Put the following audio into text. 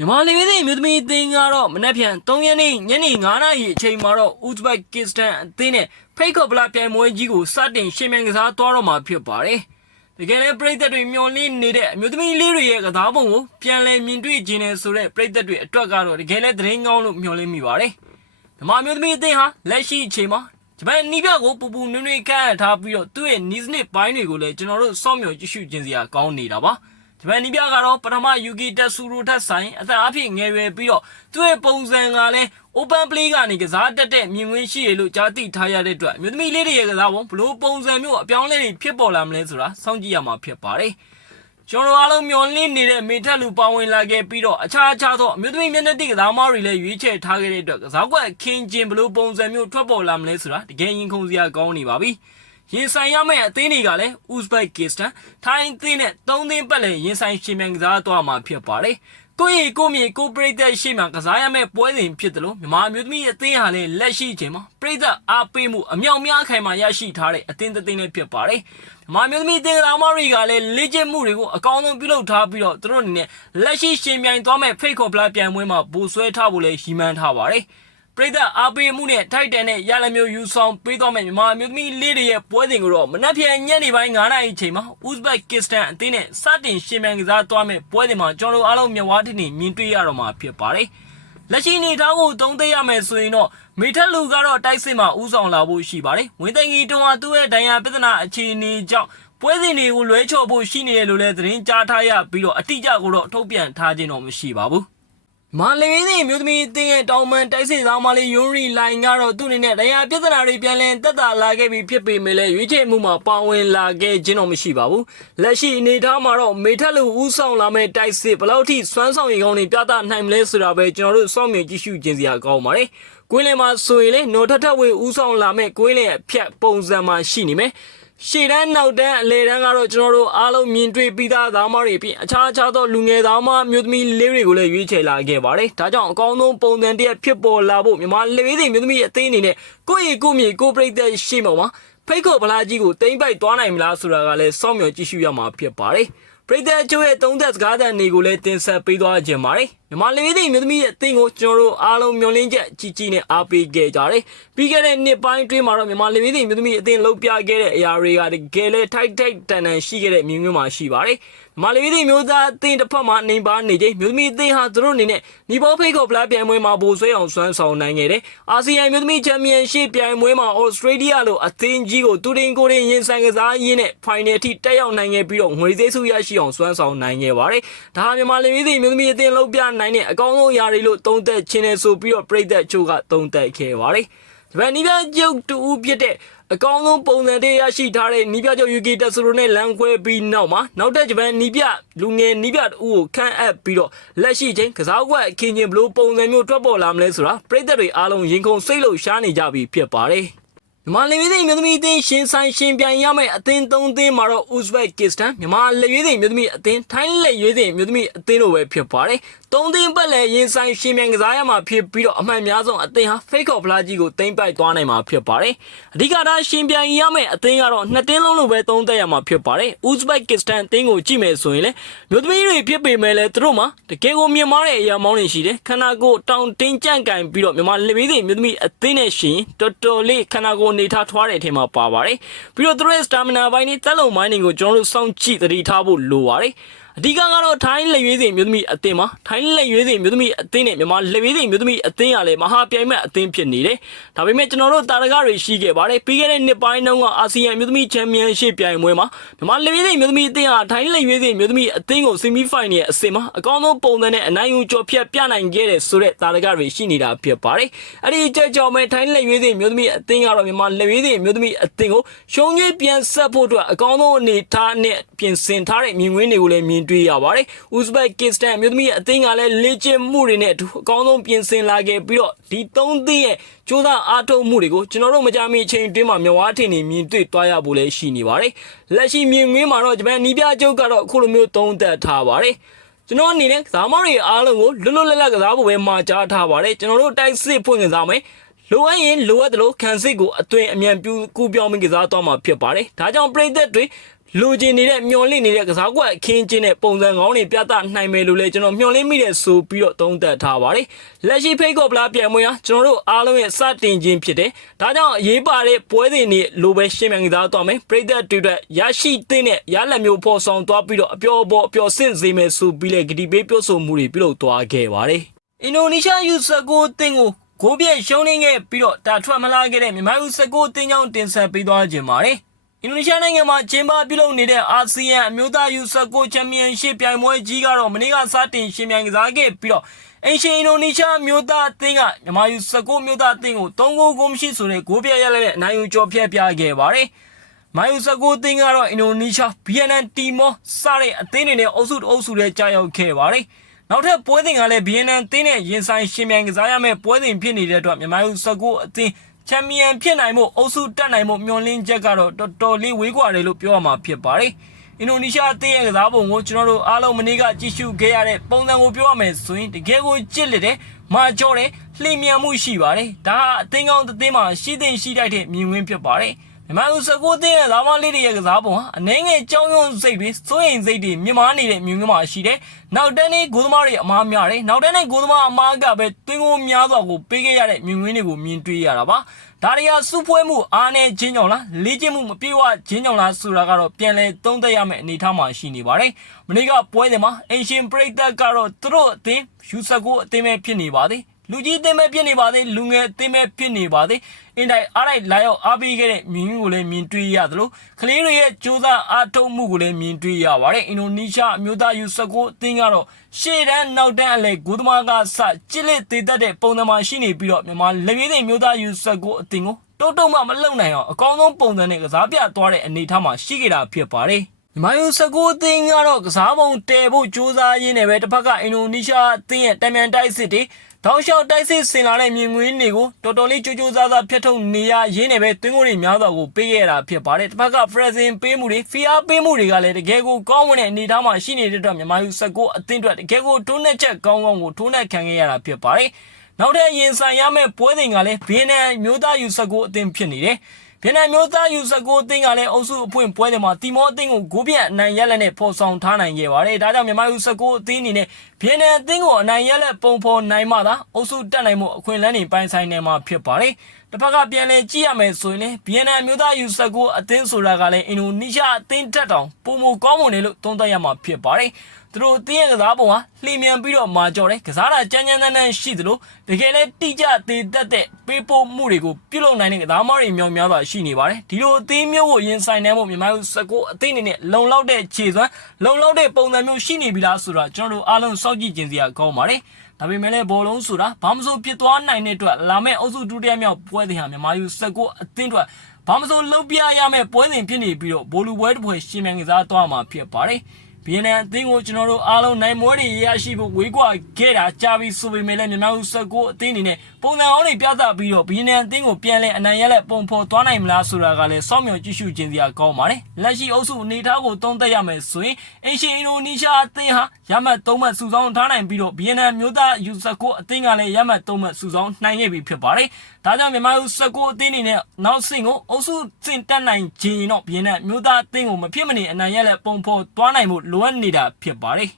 မြန်မာလူမျိုးမျိုးသမီးအသင်းကတော့မနက်ဖြန်3ရက်နေ့ညနေ9:00နာရီအချိန်မှာတော့ Uzbekistan အသင်းနဲ့ဖိတ်ခေါ်ပလာပြိုင်ပွဲကြီးကိုစတင်ရှင်မြန်ကစားသွားတော့မှာဖြစ်ပါတယ်။တကယ်လည်းပရိသတ်တွေမျှော်လင့်နေတဲ့အမျိုးသမီးလေးတွေရဲ့ကစားပုံကိုပြန်လည်မြင်တွေ့ခြင်းနဲ့ဆိုတဲ့ပရိသတ်တွေအတွက်ကတော့တကယ်လည်းသတင်းကောင်းလို့မျှော်လင့်မိပါတယ်။မြန်မာမျိုးသမီးအသင်းဟာလက်ရှိအချိန်မှာဂျပန်နီးပြကိုပူပူနွေ့နွေ့ခန့်ထားပြီးတော့သူ့ရဲ့နီးစနစ်ပိုင်းတွေကိုလည်းကျွန်တော်တို့စောင့်မျှော်ကြည့်ရှုခြင်းစရာကောင်းနေတာပါ။ဂျပန်နီးပြကတော့ပထမ Yuki Tatsuro ထက်ဆိုင်အသက်အဖြစ်ငယ်ရွယ်ပြီးတော့သူ့ရဲ့ပုံစံကလည်း open play ကနေကစားတတ်တဲ့မြင်ကွင်းရှိရလို့ကြားသိထားရတဲ့အတွက်မြို့သမီးလေးတွေရဲ့ကစားပုံဘလို့ပုံစံမျိုးအပြောင်းလဲတွေဖြစ်ပေါ်လာမလဲဆိုတာစောင့်ကြည့်ရမှာဖြစ်ပါတယ်။ကျွန်တော်အားလုံးမျှော်လင့်နေတဲ့မေထက်လူပါဝင်လာခဲ့ပြီးတော့အခြားသောမြို့သမီးမျက်နှာတိကစားမတွေလည်းရွေးချယ်ထားခဲ့တဲ့အတွက်ကစားကွက်ခင်းကျင်းဘလို့ပုံစံမျိုးထွက်ပေါ်လာမလဲဆိုတာတကယ်ရင်ခုန်စရာကောင်းနေပါပြီ။ရင်ဆိုင်ရမယ့်အသင်းတွေကလည်း Uzbekistan ထိုင်းအသင်းနဲ့3သင်းပတ်လည်ရင်ဆိုင်ရှင်မြန်ကစားသွားမှာဖြစ်ပါတယ်။ကိုယ့်မြေကိုပရိသတ်ရှိမှကစားရမယ့်ပွဲစဉ်ဖြစ်တယ်လို့မြန်မာမျိုးသမီးအသင်းဟာလည်းလက်ရှိချိန်မှာပရိသတ်အားပေးမှုအမြောက်များခိုင်မာရရှိထားတဲ့အသင်းတစ်သင်းလည်းဖြစ်ပါတယ်။မြန်မာမျိုးသမီးအသင်းကစားမတွေကလည်းလေ့ကျင့်မှုတွေကိုအကောင်းဆုံးပြုလုပ်ထားပြီးတော့သူတို့အနေနဲ့လက်ရှိရှင်ပြိုင်သွားမယ့်ဖိတ်ခေါ်ပလာပြိုင်ပွဲမှာဘူဆွဲထားဖို့လည်းရည်မှန်းထားပါတယ်။ပရိသတ်အားပေးမှုနဲ့ထိုက်တန်တဲ့ရလမျိုးယူဆောင်ပေးသွားမယ့်မြန်မာမျိုးသမီးလေးတွေရဲ့ပွဲစဉ်ကိုတော့မနက်ဖြန်ညနေပိုင်း9:00နာရီချိန်မှာ Uzbekistan အသင်းနဲ့စတင်ရှင်မြန်ကစားသွားမယ့်ပွဲစဉ်မှာကျွန်တော်တို့အားလုံးမျက်ဝါးထင်ထင်မြင်တွေ့ရတော့မှာဖြစ်ပါတယ်။လက်ရှိနေထားကိုသုံးသပ်ရမယ်ဆိုရင်တော့မေထက်လူကတော့တိုက်စစ်မှာဥဆောင်လာဖို့ရှိပါတယ်။ဝင်းသိန်းကြီးတုံးဟာသူ့ရဲ့ဒဏ်ရာပြဿနာအခြေအနေကြောင့်ပွဲစဉ်တွေကိုလွဲချော်ဖို့ရှိနေတယ်လို့လည်းသတင်းကြားထားရပြီးတော့အတိအကျကိုတော့ထုတ်ပြန်ထားခြင်းတော့မရှိပါဘူး။မာလီဝင်းစီမျိုးသမီးအသင်းရဲ့တောင်ပန်တိုက်စစ်သားမလေးယွန်ရီလိုင်ကတော့သူ့အနေနဲ့တရားပြဿနာတွေပြန်လည်တက်တာလာခဲ့ပြီးဖြစ်ပေမဲ့လည်းရွေးချယ်မှုမှာပါဝင်လာခဲ့ခြင်းတော့မရှိပါဘူး။လက်ရှိအနေထားမှာတော့မေထက်လူဦးဆောင်လာမဲ့တိုက်စစ်ဘယ်လောက်ထိစွမ်းဆောင်ရည်ကောင်းတွေပြသနိုင်မလဲဆိုတာပဲကျွန်တော်တို့စောင့်မျှော်ကြည့်ရှုခြင်းစရာကောင်းပါတယ်။ကွင်းလယ်မှာဆိုရင်လည်းနော်ထထဝေဦးဆောင်လာမဲ့ကွင်းလယ်အဖြတ်ပုံစံမှာရှိနေမယ်။ရှေ့တန်းနောက်တန်းအလေတန်းကတော့ကျွန်တော်တို့အားလုံးမြင်တွေ့ပြီးသားသားမတွေပြင်အခြားသောလူငယ်သားမမျိုးသမီးလေးတွေကိုလည်းရွေးချယ်လာခဲ့ပါတယ်။ဒါကြောင့်အကောင်းဆုံးပုံစံတစ်ရပ်ဖြစ်ပေါ်လာဖို့မြန်မာလူမျိုးတွေမျိုးသမီးအသင်းအနေနဲ့ကိုယ့်မြေကိုပရိသတ်ရှိမှာပါဖိတ်ခေါ်ဗလာကြီးကိုတိမ့်ပိုက်သွားနိုင်မလားဆိုတာကလည်းစောင့်မျှော်ကြည့်ရှုရမှာဖြစ်ပါတယ်။ပရိသတ်ချုပ်ရဲ့သုံးသက်စကားသံတွေကိုလည်းတင်ဆက်ပေးသွားခြင်းပါတယ်။မြန်မာလူမျိုးတွေမျိုးသမီးအသင်းကိုကျွန်တော်တို့အားလုံးမျှော်လင့်ချက်ကြီးနဲ့အားပေးခဲ့ကြတယ်။ပြီးခဲ့တဲ့နှစ်ပိုင်းတွင်းမှာတော့မြန်မာလူမျိုးတွေမျိုးသမီးအသင်းလှုပ်ပြခဲ့တဲ့အရာတွေကတကယ်လည်းထိုက်တန်ရှိခဲ့တဲ့မြင်ကွင်းမှာရှိပါတယ်။မြန်မာလူမျိုးတွေမျိုးသားအသင်းတစ်ဖက်မှာနေပါနေချိန်မျိုးသမီးအသင်းဟာသူတို့အနေနဲ့နီဘောဖိတ်ခေါ်ပလာပြိုင်ပွဲမှာပိုဆွဲအောင်စွမ်းဆောင်နိုင်ခဲ့တယ်။အာဆီယံမျိုးသမီးချန်ပီယံရှစ်ပြိုင်ပွဲမှာဩစတြေးလျလိုအသင်းကြီးကိုတူတင်ကိုရင်ရင်ဆိုင်ကစားရင်းနဲ့ဖိုင်နယ်အထိတက်ရောက်နိုင်ခဲ့ပြီးတော့ငွေသေးစုရရှိအောင်စွမ်းဆောင်နိုင်ခဲ့ပါတယ်။ဒါဟာမြန်မာလူမျိုးတွေမျိုးသမီးအသင်းလှုပ်ပြနိုင်တဲ့အကောင်းဆုံးအရာတွေလို့သုံးသပ်ခြင်းနဲ့ဆိုပြီးတော့ပြည်သက်ချို့ကသုံးသပ်ခဲ့ပါတယ်။ဂျပန်နီးပြကျုပ်တူဖြစ်တဲ့အကောင်းဆုံးပုံစံတွေရရှိထားတဲ့နီးပြကျုပ် Yuki Tatsuro နဲ့လမ်းခွဲပြီးနောက်ထပ်ဂျပန်နီးပြလူငယ်နီးပြတူကိုခန့်အပ်ပြီးတော့လက်ရှိချင်းကစားကွက်အခင်းချင်းဘလို့ပုံစံမျိုးထွက်ပေါ်လာမလဲဆိုတာပြည်သက်တွေအားလုံးရင်ခုန်စိတ်လှုပ်ရှားနေကြပြီဖြစ်ပါတယ်။မြန်မာလူမျိုးတွေမျိုးသမီးအသင်းရှင်ဆိုင်ရှင်ပြိုင်ရမယ့်အသင်း၃သင်းမှာတော့ Uzbekistan မြန်မာလူမျိုးတွေမျိုးသမီးအသင်းထိုင်းလက်ရွေးတွေမျိုးသမီးအသင်းတို့ပဲဖြစ်ပါတယ်။၃သင်းပတ်လည်ရင်ဆိုင်ရှင်ပြိုင်ကစားရမှာဖြစ်ပြီးတော့အမှန်များဆုံးအသင်းဟာ fake of ဖလားကြီးကိုတိမ့်ပိုက်သွားနိုင်မှာဖြစ်ပါတယ်။အဓိကထားရှင်ပြိုင်ရမယ့်အသင်းကတော့2တင်းလုံးလို့ပဲသုံးသပ်ရမှာဖြစ်ပါတယ်။ Uzbekistan အသင်းကိုကြည့်မယ်ဆိုရင်လည်းမျိုးသမီးတွေဖြစ်ပေမဲ့လည်းသူတို့မှာတကယ်ကိုမြင်မာတဲ့အရာမောင်းနေရှိတယ်။ခန္ဓာကိုယ်တောင်တင်းကြန့်ကင်ပြီးတော့မြန်မာလူမျိုးတွေမျိုးသမီးအသင်းနဲ့ရှင်တော်တော်လေးခန္ဓာကိုယ်နေထားထွားတဲ့အထင်မှာပါပါတယ်ပြီးတော့သူတို့ရဲ့ stamina ဘိုင်းနဲ့တက်လုံမိုင်းတွေကိုကျွန်တော်တို့စောင့်ကြည့်သတိထားဖို့လိုပါတယ်အဓိကကတော့ထိုင်းလက်ရွေးစင်မျိုးသမီးအသင်းမှာထိုင်းလက်ရွေးစင်မျိုးသမီးအသင်းနဲ့မြန်မာလက်ရွေးစင်မျိုးသမီးအသင်းကလည်းမဟာပြိုင်မဲ့အသင်းဖြစ်နေတယ်ဒါပေမဲ့ကျွန်တော်တို့တာရကတွေရှိခဲ့ပါတယ်ပြီးခဲ့တဲ့နှစ်ပိုင်းတုန်းကအာဆီယံမျိုးသမီးချန်ပီယံရှစ်ပြိုင်ပွဲမှာမြန်မာလက်ရွေးစင်မျိုးသမီးအသင်းဟာထိုင်းလက်ရွေးစင်မျိုးသမီးအသင်းကို semi final ရဲ့အဆင့်မှာအကောင်းဆုံးပုံစံနဲ့အနိုင်ယူကျော်ဖြတ်ပြနိုင်ခဲ့တဲ့ဆိုတဲ့တာရကတွေရှိနေတာဖြစ်ပါတယ်အဲ့ဒီကြောင့်ပဲထိုင်းလက်ရွေးစင်မျိုးသမီးအသင်းကတော့မြန်မာလက်ရွေးစင်မျိုးသမီးအသင်းကိုရှုံးကျွေးပြန်ဆက်ဖို့အတွက်အကောင်းဆုံးအနေထားနဲ့ပြင်ဆင်ထားတဲ့မြင်ကွင်းတွေကိုလည်းမြင်တွေ့ရပါတယ်Uzbekistan မျိုးသမီးအသင်းကလည်းလေ့ကျင့်မှုတွေနဲ့အတူအကောင်းဆုံးပြင်ဆင်လာခဲ့ပြီးတော့ဒီ၃သင်းရဲ့ကြိုးစားအားထုတ်မှုတွေကိုကျွန်တော်တို့မကြမီအချိန်တွင်းမှာမျက်ဝါးထင်နေမြင်တွေ့သွားရဖို့လည်းရှိနေပါတယ်။လက်ရှိမြင်ကွင်းမှာတော့ဂျပန်နီးပြကျုပ်ကတော့အခုလိုမျိုးသုံးသပ်ထားပါတယ်။ကျွန်တော်အနေနဲ့ကစားမတွေအားလုံးကိုလွတ်လပ်ကစားဖို့ပဲမှာကြားထားပါတယ်။ကျွန်တော်တို့တိုက်စစ်ဖွင့်ကစားမယ်။လိုအပ်ရင်လိုအပ်တယ်လို့ခံစစ်ကိုအသွင်အမြန်ကူပြောင်းပြီးကစားသွားမှာဖြစ်ပါတယ်။ဒါကြောင့်ပြည်သက်တွေ လိုချင်နေတဲ့မျောလင့်နေတဲ့ကစားကွက်အခင်းချင်းနဲ့ပုံစံကောင်းတွေပြသနိုင်မယ်လို့လည်းကျွန်တော်မျှော်လင့်မိတဲ့ဆိုပြီးတော့သုံးသပ်ထားပါတယ်လက်ရှိဖိတ်ကော့ဗလာပြိုင်ပွဲဟာကျွန်တော်တို့အားလုံးရဲ့စတင်ခြင်းဖြစ်တယ်ဒါကြောင့်အရေးပါတဲ့ပွဲစဉ်တွေလိုပဲရှင်းမြန်ကစားသွားမယ်ပရိသတ်တွေအတွက်ရရှိသင့်တဲ့ရလက်မျိုးဖော်ဆောင်သွားပြီးတော့အပျော်ပေါ်အပျော်ဆင့်စေမယ်ဆိုပြီးလည်းဂတိပေးပြောဆိုမှုတွေပြုလုပ်သွားခဲ့ပါတယ်အင်ဒိုနီးရှားယူဆကိုတင်ကိုဂိုးပြည့်ရှုံးနေခဲ့ပြီးတော့တာထွက်မလာခဲ့တဲ့မြန်မာယူဆကိုတင်ကြောင့်တင်ဆက်ပေးသွားခြင်းပါတယ်အင်ဒိုနီးရှားနိုင်ငံမှာကျင်းပပြုလုပ်နေတဲ့အာဆီယံအမျိုးသားယူဆကိုချန်ပီယံရှစ်ပြိုင်ပွဲကြီးကတော့မနေ့ကစတင်ရှင်မြန်ကစားခဲ့ပြီးတော့အင်ရှင်အင်ဒိုနီးရှားမျိုးသားအသင်းကမြန်မာယူဆကိုမျိုးသားအသင်းကို3ဂိုးမရှိဆိုတဲ့ဂိုးပြရလက်တဲ့အနိုင်ယူကျော်ဖျက်ပြခဲ့ပါတယ်။မာယူဆကိုအသင်းကတော့အင်ဒိုနီးရှားဗီယက်နမ်တီမောစတဲ့အသင်းတွေနဲ့အုပ်စုထဲကြာရောက်ခဲ့ပါတယ်။နောက်ထပ်ပွဲစဉ်ကလည်းဗီယက်နမ်အသင်းနဲ့ရင်ဆိုင်ရှင်မြန်ကစားရမယ့်ပွဲစဉ်ဖြစ်နေတဲ့အတွက်မြန်မာယူဆကိုအသင်းချန်ပီယံဖြစ်နိုင်မှုအုပ်စုတက်နိုင်မှုမျှော်လင့်ချက်ကတော့တော်တော်လေးဝေးကွာတယ်လို့ပြောရမှာဖြစ်ပါတယ်။အင်ဒိုနီးရှားအသင်းရဲ့ကစားပုံကိုကျွန်တော်တို့အားလုံးမနေ့ကကြည့်ရှုခဲ့ရတဲ့ပုံစံကိုပြောရမယ်ဆိုရင်တကယ်ကိုကြစ်လက်တယ်မာကျော်တယ်လှိမ့်မြန်မှုရှိပါတယ်။ဒါဟာအသင်းကောင်းတစ်သင်းမှာရှိတဲ့ရှိတိုက်တဲ့မြင်ကွင်းဖြစ်ပါတယ်။မြန်မာဥစကိုအသင်းရဲ့လာမလေးတွေရဲ့ကစားပုံဟာအနေငယ်ကြောင်းရုံစိတ်တွေစိုးရိမ်စိတ်တွေမြင်မာနေတဲ့မြင်ကွင်းမှာရှိတယ်။နောက်တန်းနဲ့ဂိုးသမားတွေအမားများတယ်။နောက်တန်းနဲ့ဂိုးသမားအမားကပဲတွင်းကိုများစွာကိုပေးခဲ့ရတဲ့မြင်ကွင်းတွေကိုမြင်တွေ့ရတာပါ။ဒါရီယာစုပွဲမှုအားနဲ့ချင်းကြောင့်လားလေ့ကျင့်မှုမပြေဝချင်းကြောင့်လားဆိုတာကတော့ပြန်လဲသုံးသပ်ရမယ့်အနေအထားမှာရှိနေပါတယ်။မနေ့ကပွဲစဉ်မှာအင်ရှင်ပရိသတ်ကတော့သူတို့အသင်းယူဆကိုအသင်းပဲဖြစ်နေပါသေးလူကြီးအသင်းပဲဖြစ်နေပါသေးလူငယ်အသင်းပဲဖြစ်နေပါသေးအင်တိုင်းအားလိုက်လာရောက်အားပေးခဲ့တဲ့မြင်ကွင်းကိုလည်းမြင်တွေ့ရသလိုကလေးတွေရဲ့ကြိုးစားအားထုတ်မှုကိုလည်းမြင်တွေ့ရပါတယ်။အင်ဒိုနီးရှားအမျိုးသားယူဆကိုအသင်းကတော့ရှေ့တန်းနောက်တန်းအလဲဂိုးသမားကစကြစ်လက်သေးတတ်တဲ့ပုံစံမှာရှိနေပြီးတော့မြန်မာလက်ရည်သိမ်းမျိုးသားယူဆကိုအသင်းကိုတုံ့မှမလုံနိုင်အောင်အကောင်းဆုံးပုံစံနဲ့ကစားပြသွားတဲ့အနေအထားမှာရှိခဲ့တာဖြစ်ပါတယ်။မြန်မာယူဆကိုအသင်းကတော့ကစားပုံတည်ဖို့ကြိုးစားရင်းနဲ့ပဲတစ်ဖက်ကအင်ဒိုနီးရှားအသင်းရဲ့တံမြန်တိုက်စစ်တွေတောင်လျှောက်တိုက်စစ်ဆင်လာတဲ့မြင်ကွင်းတွေကိုတော်တော်လေးကြိုးကြိုးစားစားဖျက်ထုတ်နေရရင်းနဲ့ပဲတွင်းကိုတွေများစွာကိုပေးခဲ့တာဖြစ်ပါတယ်။တစ်ဖက်ကဖရက်စင်ပေးမှုတွေဖီအားပေးမှုတွေကလည်းတကယ်ကိုကောင်းမွန်တဲ့အနေအထားမှာရှိနေတဲ့အတွက်မြန်မာယူဆကိုအသင်းအတွက်တကယ်ကိုထိုးနှက်ချက်ကောင်းကောင်းကိုထိုးနှက်ခံခဲ့ရတာဖြစ်ပါတယ်။နောက်ထပ်ရင်ဆိုင်ရမယ့်ပွဲစဉ်ကလည်းဗီယက်နမ်မျိုးသားယူဆကိုအသင်းဖြစ်နေတယ်။ဗီယက်နမ်မျိုးသားယူဆကိုအသင်းကလည်းအုပ်စုအဖွင့်ပွဲတွေမှာတီမောအသင်းကိုဂိုးပြတ်အနိုင်ရလက်နဲ့ဖော်ဆောင်ထားနိုင်ခဲ့ပါတယ်။ဒါကြောင့်မြန်မာယူဆကိုအသင်းအနေနဲ့ဗီယက်နမ်အသင်းကိုအနိုင်ရလက်ပုံဖော်နိုင်မှသာအုပ်စုတက်နိုင်မှုအခွင့်အလမ်းတွေပိုင်ဆိုင်နိုင်မှာဖြစ်ပါတယ်။တစ်ဖက်ကပြန်လည်ကြည့်ရမယ်ဆိုရင်လည်းဗီယက်နမ်မျိုးသားယူဆကိုအသင်းဆိုတာကလည်းအင်ဒိုနီးရှားအသင်းတက်တောင်ပုံမကောင်းမွန်တယ်လို့သုံးသပ်ရမှာဖြစ်ပါတယ်။သူတို့အသင်းရဲ့ကစားပုံဟာလှိမြန်ပြီးတော့မာကျော်တယ်ကစားတာကြမ်းကြမ်းတမ်းရှိသလိုတကယ်လည်းတိကျသေးတတ်တဲ့ပေးပို့မှုတွေကိုပြုလုပ်နိုင်တဲ့ကစားမတွေမြောက်များစွာရှိနေပါတယ်ဒီလိုအသင်းမျိုးကိုရင်ဆိုင်နိုင်ဖို့မြန်မာယူဆကိုအသင်းအနေနဲ့လုံလောက်တဲ့ခြေစွမ်းလုံလောက်တဲ့ပုံစံမျိုးရှိနေပြီလားဆိုတာကျွန်တော်တို့အားလုံးစောင့်ကြည့်ကြစရာကောင်းပါတယ်ဒါပေမဲ့လည်းဘောလုံးဆိုတာဘာမှမဆိုဖြစ်သွားနိုင်တဲ့အတွက်လာမယ့်အုပ်စုဒုတိယမြောက်ပွဲစဉ်ဟာမြန်မာယူဆကိုအသင်းအတွက်ဘာမှမဆိုလုပ်ပြရမယ့်ပွဲစဉ်ဖြစ်နေပြီးတော့ဘောလူပွဲတစ်ပွဲရှင်မြန်ကစားသွားမှာဖြစ်ပါတယ်ဗီယက်နမ်အသင်းကိုကျွန်တော်တို့အားလုံးနိုင်မွေးတွေရရှိဖို့ဝေးကွာခဲ့တာကြာပြီဆိုပေမဲ့လည်းမြန်မာဥစကိုအသင်းအနေနဲ့ပုံစံအောင်တွေပြသပြီးတော့ဗီယက်နမ်အသင်းကိုပြန်လဲအနိုင်ရလက်ပုံဖော်သွားနိုင်မလားဆိုတာကလည်းစောင့်မျှော်ကြည့်ရှုခြင်းစရာကောင်းပါတယ်လက်ရှိအုပ်စုအနေအထားကိုသုံးသပ်ရမယ်ဆိုရင်အင်ရှင်အင်ဒိုနီးရှားအသင်းဟာရမှတ်3မှတ်စုဆောင်းထားနိုင်ပြီးတော့ဗီယက်နမ်မျိုးသားယူဆကိုအသင်းကလည်းရမှတ်3မှတ်စုဆောင်းနိုင်ခဲ့ပြီဖြစ်ပါတယ်ဒါကြောင့်မြန်မာဥစကိုအသင်းအနေနဲ့နောက်ဆင့်ကိုအုပ်စုဆင့်တက်နိုင်ခြင်းတော့ဗီယက်နမ်မျိုးသားအသင်းကိုမဖြစ်မနေအနိုင်ရလက်ပုံဖော်သွားနိုင်ဖို့လိုအပ်နေတာဖြစ်ပါတယ်